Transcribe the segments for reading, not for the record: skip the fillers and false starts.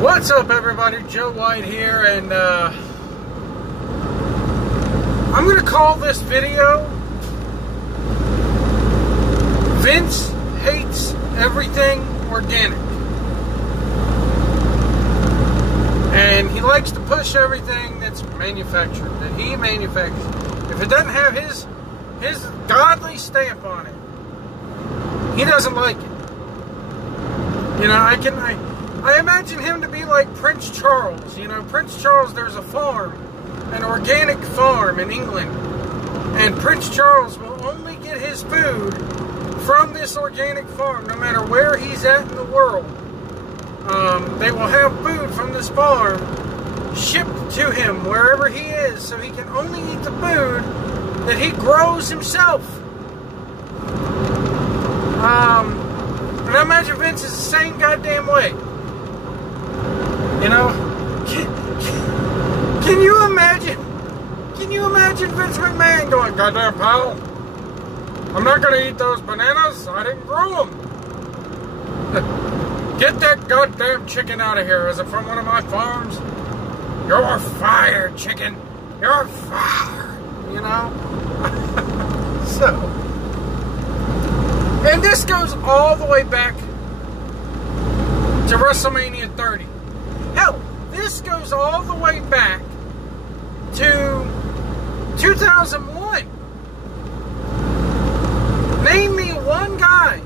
What's up, everybody? Joe White here, and I'm going to call this video Vince Hates Everything Organic. And he likes to push everything that's manufactured, that he manufactures. If it doesn't have his godly stamp on it, he doesn't like it. You know, I imagine him to be like Prince Charles. You know, Prince Charles, there's a farm, an organic farm in England. And Prince Charles will only get his food from this organic farm, no matter where he's at in the world. They will have food from this farm shipped to him wherever he is, so he can only eat the food that he grows himself. And I imagine Vince is the same goddamn way. You know, can you imagine Vince McMahon going, "Goddamn pal, I'm not going to eat those bananas, I didn't grow them. Get that goddamn chicken out of here. Is it from one of my farms? You're fired, chicken. You're fired." You know? So, and this goes all the way back to WrestleMania 30. Hell, this goes all the way back to 2001. Name me one guy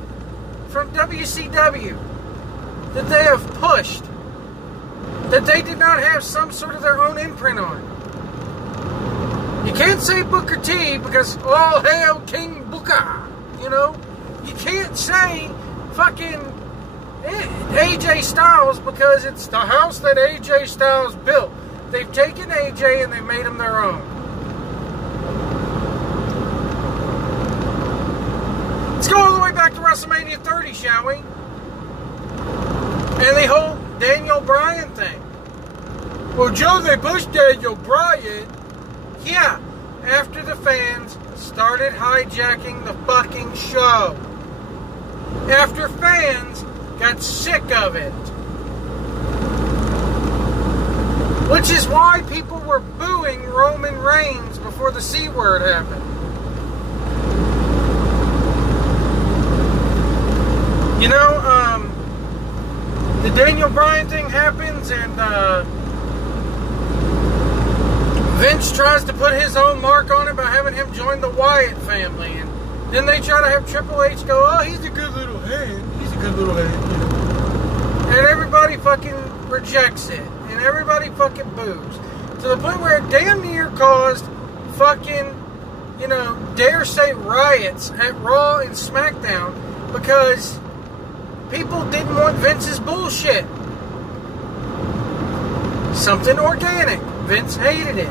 from WCW that they have pushed that they did not have some sort of their own imprint on. You can't say Booker T because all hail King Booker, you know? You can't say fucking AJ Styles because it's the house that AJ Styles built. They've taken AJ and they made him their own. Let's go all the way back to WrestleMania 30, shall we? And the whole Daniel Bryan thing. Well, Joe, they pushed Daniel Bryan. Yeah, after the fans started hijacking the fucking show. After fans got sick of it. Which is why people were booing Roman Reigns before the C word happened. You know, the Daniel Bryan thing happens and Vince tries to put his own mark on it by having him join the Wyatt family. And then they try to have Triple H go, "Oh, he's a good little hand. He's a good little hand." You know? And everybody fucking rejects it. And everybody fucking boos. To the point where it damn near caused fucking, you know, dare say riots at Raw and SmackDown because people didn't want Vince's bullshit. Something organic. Vince hated it.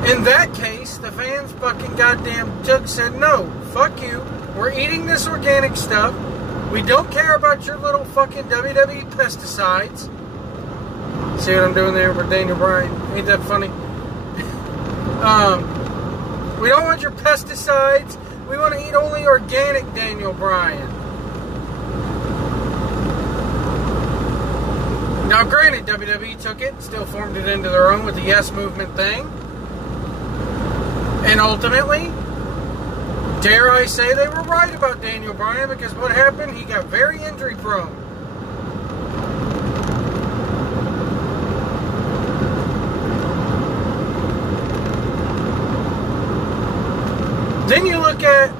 In that case, the fans fucking goddamn said, "No, fuck you. We're eating this organic stuff. We don't care about your little fucking WWE pesticides." See what I'm doing there with Daniel Bryan? Ain't that funny? We don't want your pesticides. We want to eat only organic Daniel Bryan. Now, granted, WWE took it, still formed it into their own with the Yes Movement thing. And ultimately, dare I say they were right about Daniel Bryan, because what happened? He got very injury prone. Then you look at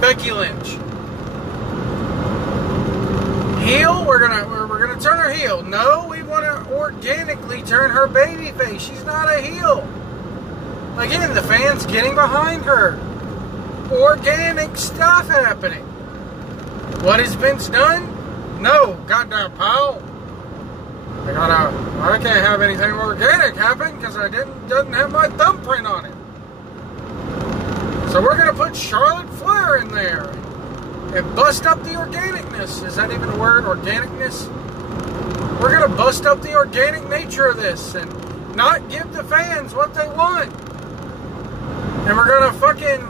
Becky Lynch. Heel, we're gonna turn her heel. No, we want to organically turn her baby face. She's not a heel. Again, the fans getting behind her. Organic stuff happening. What has Vince done? No, goddamn pal. I can't have anything organic happen because doesn't have my thumbprint on it. So we're gonna put Charlotte Flair in there and bust up the organicness. Is that even a word? Organicness? We're going to bust up the organic nature of this and not give the fans what they want. And we're going to fucking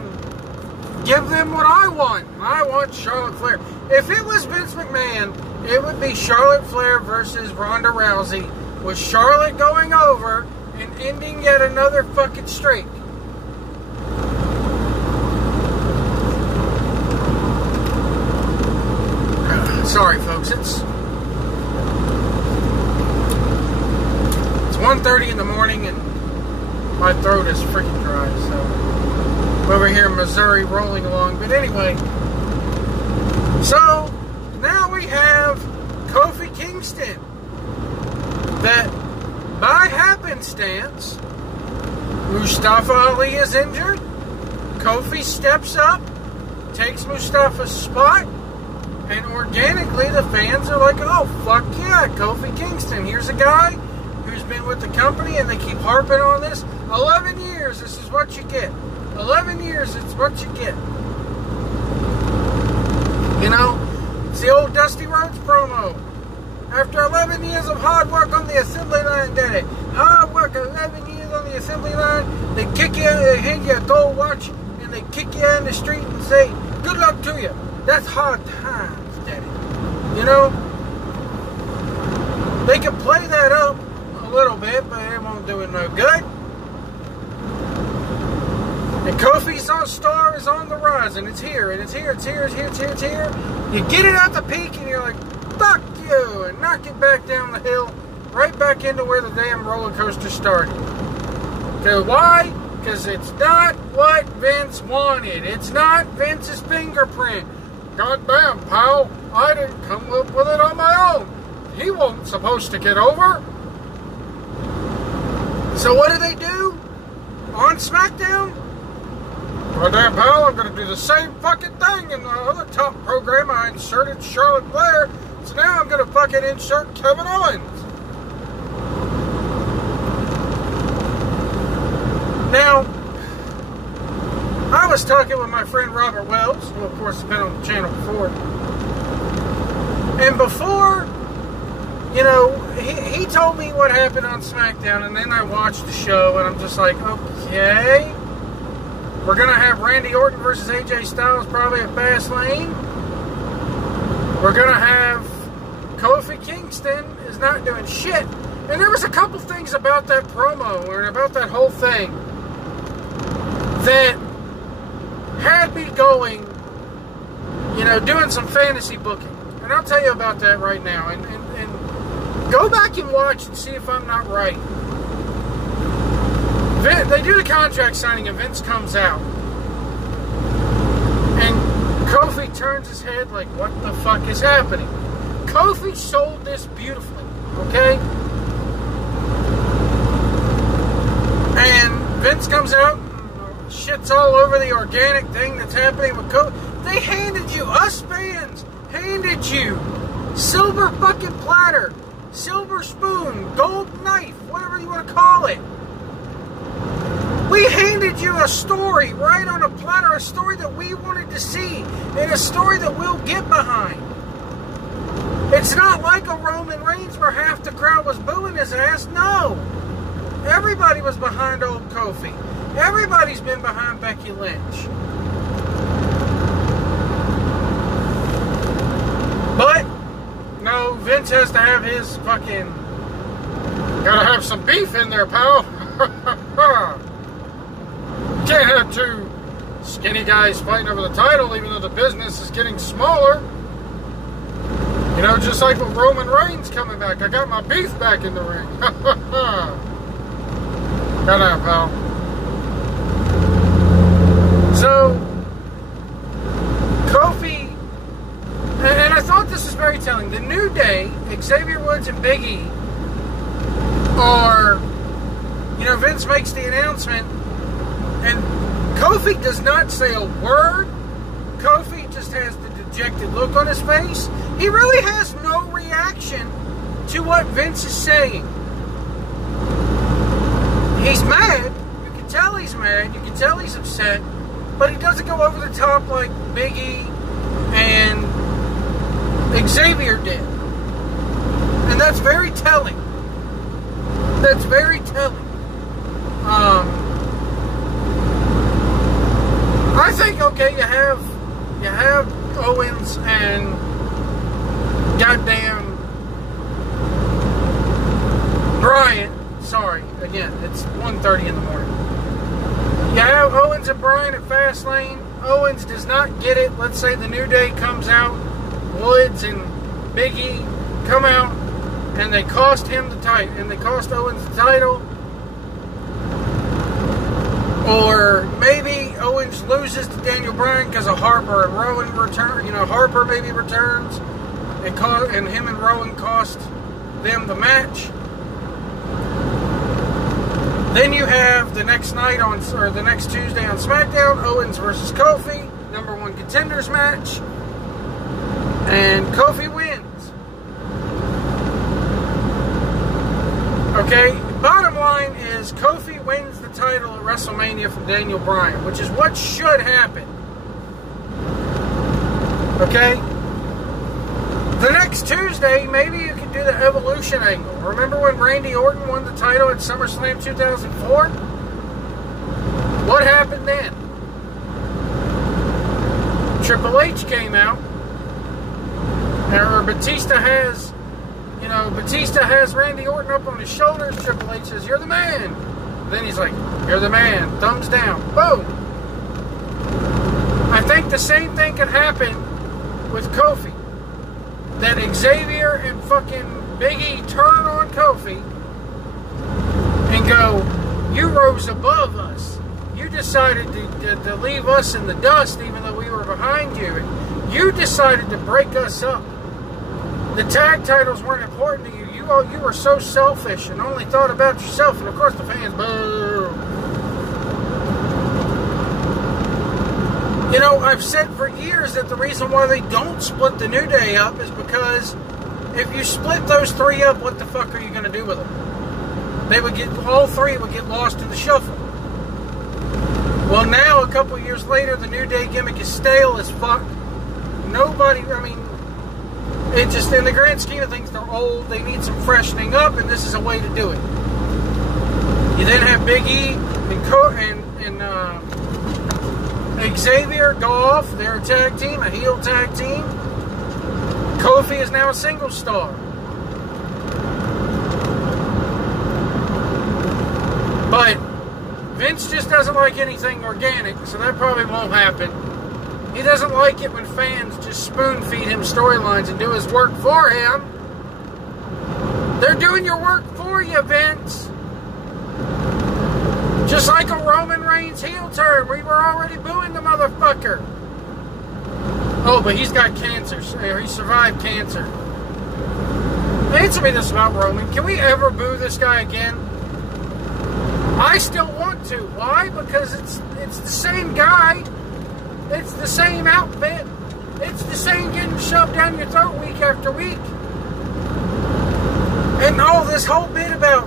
give them what I want. I want Charlotte Flair. If it was Vince McMahon, it would be Charlotte Flair versus Ronda Rousey, with Charlotte going over and ending yet another fucking streak. Sorry, folks. It's 1:30 in the morning and my throat is freaking dry. So I'm over here in Missouri rolling along. But anyway, so now we have Kofi Kingston, that by happenstance, Mustafa Ali is injured. Kofi steps up, takes Mustafa's spot, and organically the fans are like, oh, fuck yeah, Kofi Kingston. Here's a guy who's been with the company, and they keep harping on this. 11 years, this is what you get. 11 years, it's what you get. You know, it's the old Dusty Rhodes promo. After 11 years of hard work on the assembly line, Daddy. Hard work, 11 years on the assembly line. They kick you, they hand you a gold watch, and they kick you in the street and say, good luck to you. That's hard times, Daddy. You know? They can play that up a little bit, but it won't do it no good. And Kofi's star is on the rise, and it's here, and it's here, it's here, it's here, it's here, it's here. You get it at the peak, and you're like, fuck you, and knock it back down the hill, right back into where the damn roller coaster started. Okay, why? Because it's not what Vince wanted. It's not Vince's fingerprint. Goddamn, pal, I didn't come up with it on my own. He wasn't supposed to get over. So what do they do on SmackDown? Goddamn, pal, I'm going to do the same fucking thing in the other top program. I inserted Charlotte Flair, so now I'm going to fucking insert Kevin Owens. Now, I was talking with my friend Robert Wells, who of course has been on the channel before. And before, you know, he told me what happened on SmackDown, and then I watched the show, and I'm just like, okay, we're going to have Randy Orton versus AJ Styles probably at Fastlane. We're going to have Kofi Kingston is not doing shit. And there was a couple things about that promo, or about that whole thing, that had me going, you know, doing some fantasy booking. And I'll tell you about that right now. And go back and watch and see if I'm not right. They do the contract signing and Vince comes out. And Kofi turns his head like, what the fuck is happening? Kofi sold this beautifully, okay? And Vince comes out, shit's all over the organic thing that's happening with Kofi. They handed you, us fans, handed you silver fucking platter, silver spoon, gold knife, whatever you want to call it. We handed you a story right on a platter, a story that we wanted to see, and a story that we'll get behind. It's not like a Roman Reigns where half the crowd was booing his ass. No. Everybody was behind old Kofi. Everybody's been behind Becky Lynch. But, no, Vince has to have his fucking... Gotta have some beef in there, pal. Can't have two skinny guys fighting over the title, even though the business is getting smaller. You know, just like with Roman Reigns coming back. I got my beef back in the ring. Got out, pal. So, Kofi, and I thought this was very telling. The New Day, Xavier Woods and Big E are, you know, Vince makes the announcement, and Kofi does not say a word. Kofi just has the dejected look on his face. He really has no reaction to what Vince is saying. He's mad. You can tell he's mad. You can tell he's upset. But he doesn't go over the top like Big E and Xavier did. And that's very telling. That's very telling. I think, okay, you have Owens and goddamn Bryan. Sorry, again, it's 1:30 in the morning. You have Owens and Bryan at Fastlane. Owens does not get it. Let's say the New Day comes out, Woods and Big E come out, and they cost him the title, and they cost Owens the title. Or maybe Owens loses to Daniel Bryan because of Harper and Rowan return. You know, Harper maybe returns, and him and Rowan cost them the match. Then you have the next night or the next Tuesday on SmackDown, Owens versus Kofi, #1 contenders match, and Kofi wins. Okay, bottom line is Kofi wins the title at WrestleMania from Daniel Bryan, which is what should happen. Okay? The next Tuesday, maybe you can do the Evolution angle. Remember when Randy Orton won the title at SummerSlam 2004? What happened then? Triple H came out, or Batista has Randy Orton up on his shoulders. Triple H says, "You're the man." Then he's like, "You're the man." Thumbs down. Boom. I think the same thing could happen with Kofi. That Xavier and fucking Big E turn on Kofi and go, "You rose above us. You decided to leave us in the dust even though we were behind you. And you decided to break us up. The tag titles weren't important to you. You were so selfish and only thought about yourself." And of course the fans, boo. You know, I've said for years that the reason why they don't split the New Day up is because if you split those three up, what the fuck are you going to do with them? All three would get lost in the shuffle. Well, now, a couple years later, the New Day gimmick is stale as fuck. It just, in the grand scheme of things, they're old, they need some freshening up, and this is a way to do it. You then have Big E and Xavier go off. They're a tag team, a heel tag team. Kofi is now a single star. But Vince just doesn't like anything organic, so that probably won't happen. He doesn't like it when fans just spoon feed him storylines and do his work for him. They're doing your work for you, Vince. Just like a Roman Reigns heel turn. We were already booing the motherfucker. Oh, but he's got cancer. He survived cancer. Answer me this about Roman. Can we ever boo this guy again? I still want to. Why? Because it's the same guy. It's the same outfit. It's the same getting shoved down your throat week after week. And this whole bit about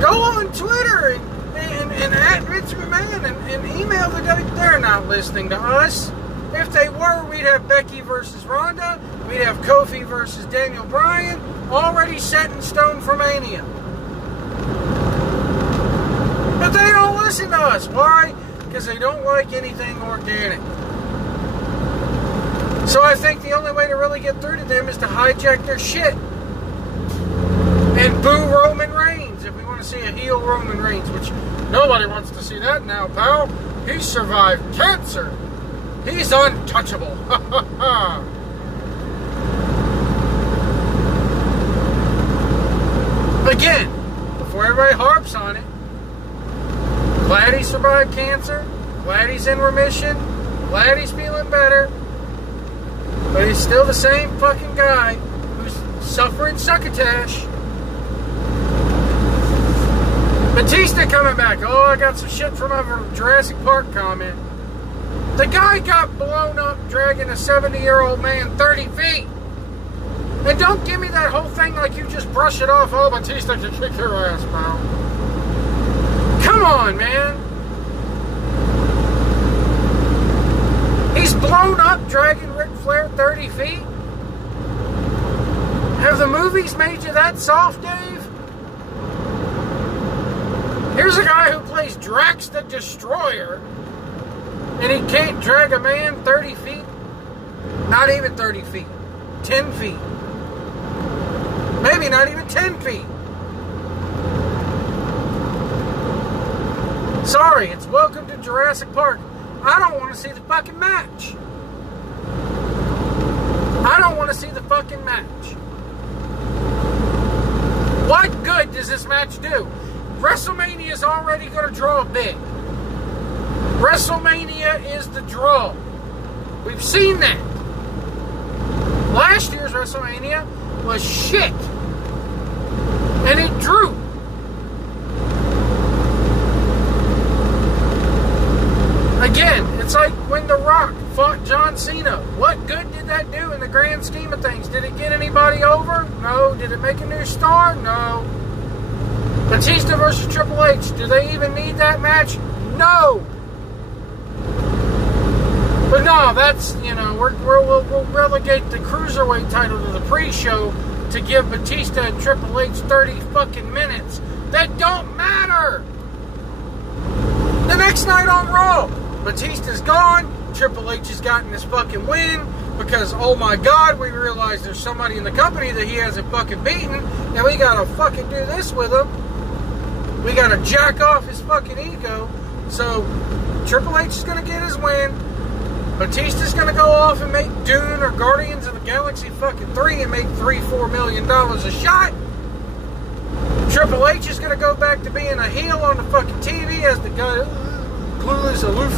go on Twitter and at Vince McMahon and email the W. They're not listening to us. If they were, we'd have Becky versus Ronda. We'd have Kofi versus Daniel Bryan, already set in stone for Mania. But they don't listen to us. Why? Because they don't like anything organic. So I think the only way to really get through to them is to hijack their shit and boo Roman Reigns if we want to see a heel Roman Reigns, which nobody wants to see that now, pal. He survived cancer. He's untouchable. Again, before everybody harps on it, glad he survived cancer, glad he's in remission, glad he's feeling better, but he's still the same fucking guy who's suffering succotash. Batista coming back. Oh, I got some shit from a Jurassic Park comment. The guy got blown up dragging a 70-year-old man 30 feet. And don't give me that whole thing like you just brush it off. Oh, Batista can kick your ass, pal. Come on, man. He's blown up dragging Ric Flair 30 feet. Have the movies made you that soft, Dave? Here's a guy who plays Drax the Destroyer And he can't drag a man 30 feet? Not even 30 feet. 10 feet. Maybe not even 10 feet. Sorry, it's welcome to Jurassic Park. I don't want to see the fucking match. I don't want to see the fucking match. What good does this match do? WrestleMania is already going to draw big. WrestleMania is the draw. We've seen that. Last year's WrestleMania was shit. And it drew. Again, it's like when The Rock fought John Cena. What good did that do in the grand scheme of things? Did it get anybody over? No. Did it make a new star? No. Batista versus Triple H. Do they even need that match? No. But no, that's, you know, we'll relegate the Cruiserweight title to the pre-show to give Batista and Triple H 30 fucking minutes. That don't matter. The next night on Raw, Batista's gone. Triple H has gotten this fucking win because, oh my God, we realize there's somebody in the company that he hasn't fucking beaten, and we gotta fucking do this with him. We gotta jack off his fucking ego. So Triple H is gonna get his win. Batista's gonna go off and make Dune or Guardians of the Galaxy fucking 3 and make $3-4 million a shot. Triple H is gonna go back to being a heel on the fucking TV as the guy, clueless, aloof,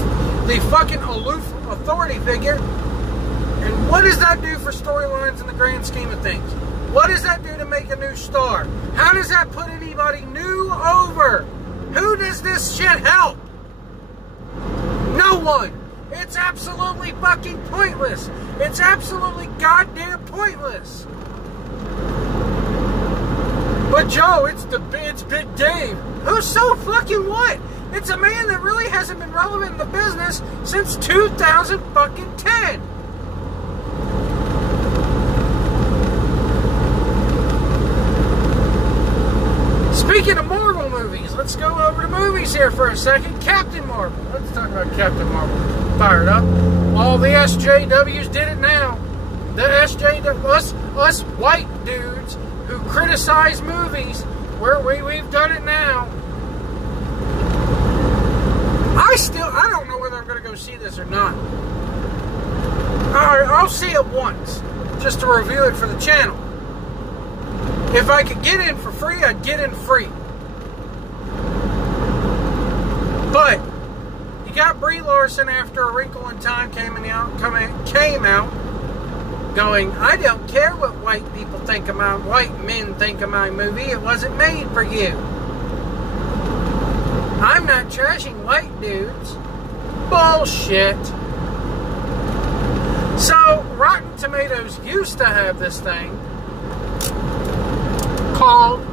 the fucking aloof authority figure. And what does that do for storylines in the grand scheme of things? What does that do to make a new star? How does that put anybody new over? Who does this shit help? No one. It's absolutely fucking pointless. It's absolutely goddamn pointless. But Joe, it's Big Dave. Who's so fucking what? It's a man that really hasn't been relevant in the business since 2010. Speaking of Marvel movies, let's go over to movies here for a second. Captain Marvel. Let's talk about Captain Marvel. Fired up. All the SJWs did it now. The SJWs, us white dudes who criticize movies, we've done it now. I don't know whether I'm going to go see this or not. Alright, I'll see it once, just to review it for the channel. If I could get in for free, I'd get in free. But you got Brie Larson after A Wrinkle in Time came out, going, I don't care what white men think of my movie. It wasn't made for you. I'm not trashing white dudes. Bullshit. So Rotten Tomatoes used to have this thing called,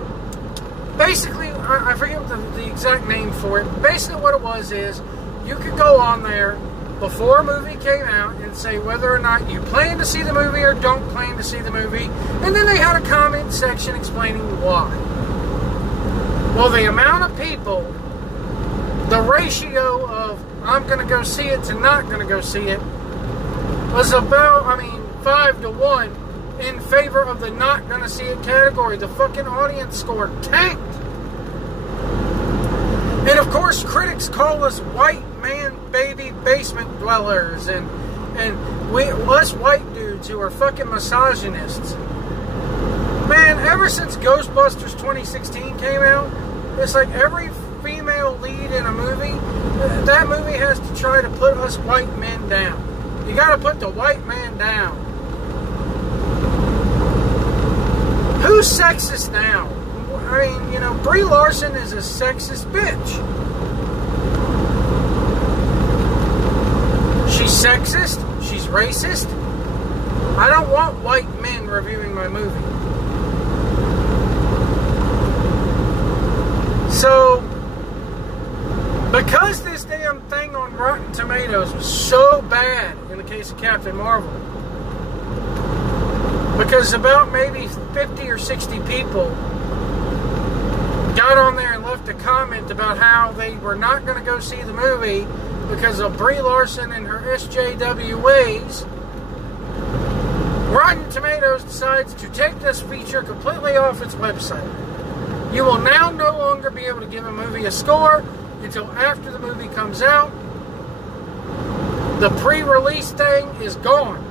basically, I forget the exact name for it. Basically what it was is, you could go on there before a movie came out and say whether or not you plan to see the movie or don't plan to see the movie, and then they had a comment section explaining why. Well, the amount of people, the ratio of I'm going to go see it to not going to go see it was about, 5 to 1 in favor of the not going to see it category. The fucking audience score tanked. And of course, critics call us white man baby basement dwellers and us white dudes who are fucking misogynists. Man, ever since Ghostbusters 2016 came out, it's like every female lead in a movie, that movie has to try to put us white men down. You gotta put the white man down. Who's sexist now? Brie Larson is a sexist bitch. She's sexist. She's racist. I don't want white men reviewing my movie. So, because this damn thing on Rotten Tomatoes was so bad in the case of Captain Marvel, because about maybe 50 or 60 people got on there and left a comment about how they were not going to go see the movie because of Brie Larson and her SJW ways, Rotten Tomatoes decides to take this feature completely off its website. You will now no longer be able to give a movie a score until after the movie comes out. The pre-release thing is gone.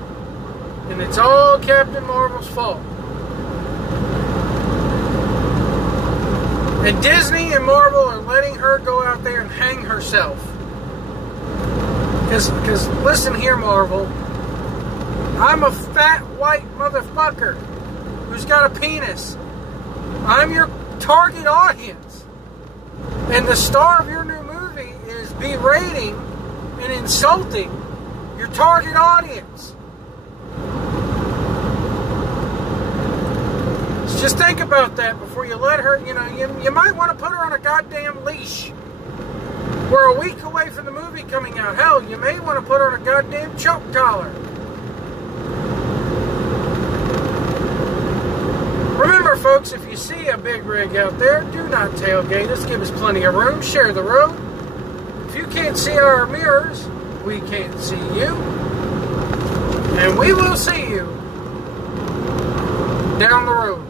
And it's all Captain Marvel's fault. And Disney and Marvel are letting her go out there and hang herself. Because listen here, Marvel. I'm a fat white motherfucker who's got a penis. I'm your target audience. And the star of your new movie is berating and insulting your target audience. Just think about that before you let her, you might want to put her on a goddamn leash. We're a week away from the movie coming out. Hell, you may want to put her on a goddamn choke collar. Remember, folks, if you see a big rig out there, do not tailgate us. Give us plenty of room. Share the road. If you can't see our mirrors, we can't see you. And we will see you down the road.